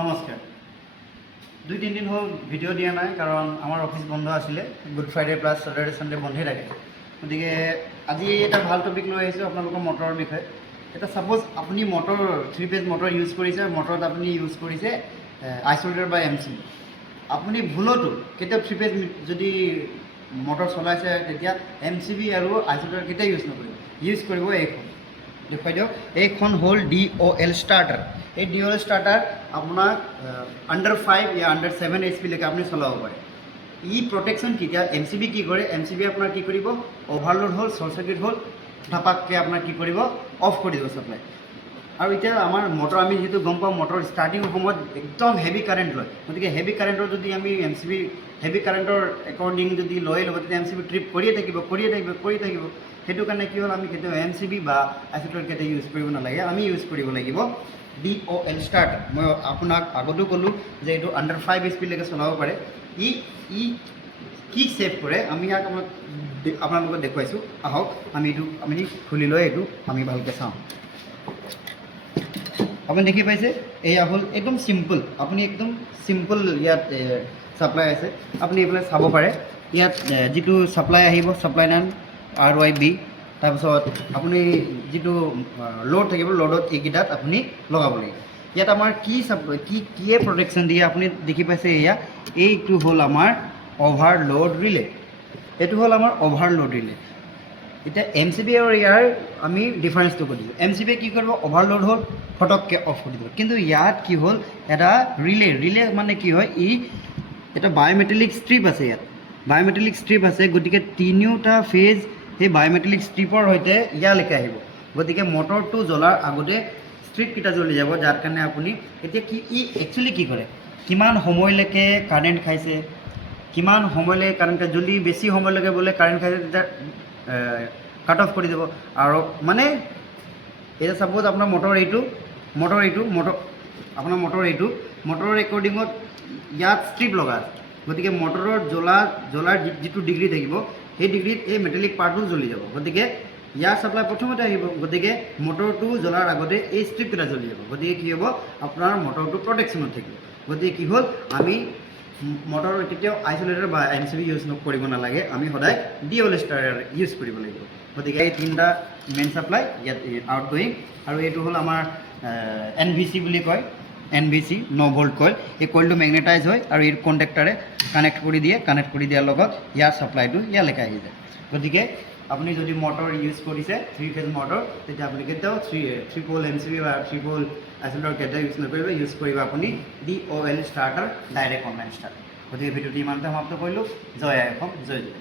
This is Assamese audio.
নমস্কাৰ। 2-3 দিন হ'ল ভিডিঅ' দিয়া নাই, কাৰণ আমাৰ অফিচ বন্ধ আছিলে। Good Friday plus Saturday Sunday বন্ধই থাকে। গতিকে আজি এটা ভাল টপিক লৈ আহিছোঁ আপোনালোকৰ মটৰৰ বিষয়ে। এটা ছাপ'জ আপুনি মটৰ 3 ফেজ মটৰ ইউজ কৰিছে, মটৰত আপুনি ইউজ কৰিছে আইচলেটৰ বা এম চি বি। আপুনি ভুলতো কেতিয়াও 3 ফেজ যদি মটৰ চলাইছে তেতিয়া এম চি বি আৰু আইচলেটৰ কেতিয়াও ইউজ নকৰিব। ইউজ কৰিব এইখন, দেখুৱাই দিয়ক। এইখন হ'ল DOL ষ্টাৰ্টাৰ। এই DOL ষ্টাৰ্টাৰ আপোনাক আণ্ডাৰ 5 या আণ্ডাৰ 7 HP লৈকে আপুনি চলাব পাৰে। ই প্ৰটেকশ্যন কেতিয়া এম চি বি কি কৰে, এম চি বি আপোনাৰ কি কৰিব, অভাৰলোড হ'ল, শ্বৰ্ট চাৰ্কিট হ'ল, ধাপাককৈ আপোনাৰ কি কৰিব, অফ কৰি দিব ছাপ্লাই। আৰু এতিয়া আমাৰ মটৰ আমি যিহেতু গম পাওঁ, মটৰ ষ্টাৰ্টিং সময়ত একদম হেভি কাৰেণ্ট লয়। গতিকে হেভি কাৰেণ্টৰ যদি আমি এম চি বি হেভি কাৰেণ্টৰ একৰ্ডিং যদি লৈ ল'ব, তেতিয়া এম চি বি ট্ৰিপ কৰিয়ে থাকিব। সেইটো কাৰণে কি হ'ল, আমি কেতিয়াও এম চি বি বা আইচলেটৰ কেতিয়াও ইউজ কৰিব নালাগে। আমি ইউজ কৰিব লাগিব DOL ষ্টাৰ্টাৰ। মই আপোনাক আগতো ক'লোঁ যে এইটো আণ্ডাৰ 5 HP লৈকে চলাব পাৰে। ই কি ছেভ কৰে আমি ইয়াক আপোনালোকক দেখুৱাইছোঁ। আহক আমি খুলি লৈ এইটো আমি ভালকৈ চাওঁ। আপুনি দেখি পাইছে, এয়া হ'ল একদম চিম্পল। আপুনি একদম চিম্পল ইয়াত ছাপ্লাই আছে। আপুনি এইফালে চাব পাৰে, ইয়াত যিটো ছাপ্লাই আহিব, ছাপ্লাই নাম RYB। তাৰপিছত আপুনি যিটো লোড থাকিব, লোডত এইকেইটাত আপুনি লগাব লাগিব। ইয়াত আমাৰ কিয়ে প্ৰটেকশ্যন দিয়ে আপুনি দেখি পাইছে। এইটো হ'ল আমাৰ অভাৰলোড ৰিলে। এইটো হ'ল আমাৰ অভাৰলোড ৰিলে। এতিয়া এম চি বি আৰু ইয়াৰ আমি ডিফাৰেঞ্চটো কৰি দিওঁ। এম চি বিয়ে কি কৰিব, অভাৰলোড হ'ল ফটককৈ অফ কৰি দিব। কিন্তু ইয়াত কি হ'ল, এটা ৰিলে মানে কি হয়, এটা বায়'মেটেলিক ষ্ট্ৰিপ আছে। ইয়াত বায়'মেটেলিক ষ্ট্ৰিপ আছে। গতিকে তিনিওটা ফেজ সেই বায়'মেটেলিক ষ্ট্ৰিপৰ সৈতে ইয়ালৈকে আহিব। গতিকে মটৰটো জ্বলাৰ আগতে ষ্ট্ৰিপকেইটা জ্বলি যাব, যাৰ কাৰণে আপুনি এতিয়া একচুৱেলি কি কৰে, কিমান সময়লৈকে কাৰেণ্ট খাইছে, কিমান সময়লৈকে কাৰেণ্ট যদি বেছি সময়লৈকে বোলে কাৰেণ্ট খাইছে, তেতিয়া কাট অফ কৰি দিব। আৰু মানে এতিয়া ছাপ'জ আপোনাৰ মটৰৰ ৰেকৰ্ডিঙত ইয়াত ষ্ট্ৰিপ লগা আছে। গতিকে মটৰৰ জ্বলাৰ যিটো ডিগ্ৰী থাকিব, সেই ডিগ্ৰীত এই মেটেলিক পাৰ্টটো জ্বলি যাব। গতিকে ইয়াৰ ছাপ্লাই প্ৰথমতে আহিব। গতিকে মটৰটো জ্বলাৰ আগতে এই ষ্ট্ৰিপকেইটা জ্বলি যাব। গতিকে কি হ'ব, আপোনাৰ মটৰটো প্ৰটেকশ্যনত থাকিব। গতিকে কি হ'ল, আমি মটৰ কেতিয়াও আইচলেটৰ বা এম চি বি ইউজ কৰিব নালাগে। আমি সদায় DOL ষ্টাৰ্টাৰ ইউজ কৰিব লাগিব। গতিকে এই তিনিটা মেইন ছাপ্লাই ইয়াত আউট গয়িং, আৰু এইটো হ'ল আমাৰ NVC বুলি কয়, NVC 9 ভল্ট কইল। এই কইলটো মেগনেটাইজ হয় আৰু এই কণ্টেক্টাৰে কানেক্ট কৰি দিয়াৰ লগত ইয়াৰ ছাপ্লাইটো ইয়ালৈকে আহি যায়। গতিকে আপুনি যদি মটৰ ইউজ কৰিছে 3 ফেজ মটৰ, তেতিয়া আপুনি কেতিয়াও 3 প'ল এম চি বি বা 3 প'ল আইচলেটৰ কেতিয়াও ইউজ নকৰিব। ইউজ কৰিব আপুনি DOL starter, direct online starter. গতিকে ভিডিঅ'টো ইমানতে সমাপ্ত কৰিলোঁ। জয় আই অসম, জয় জয়।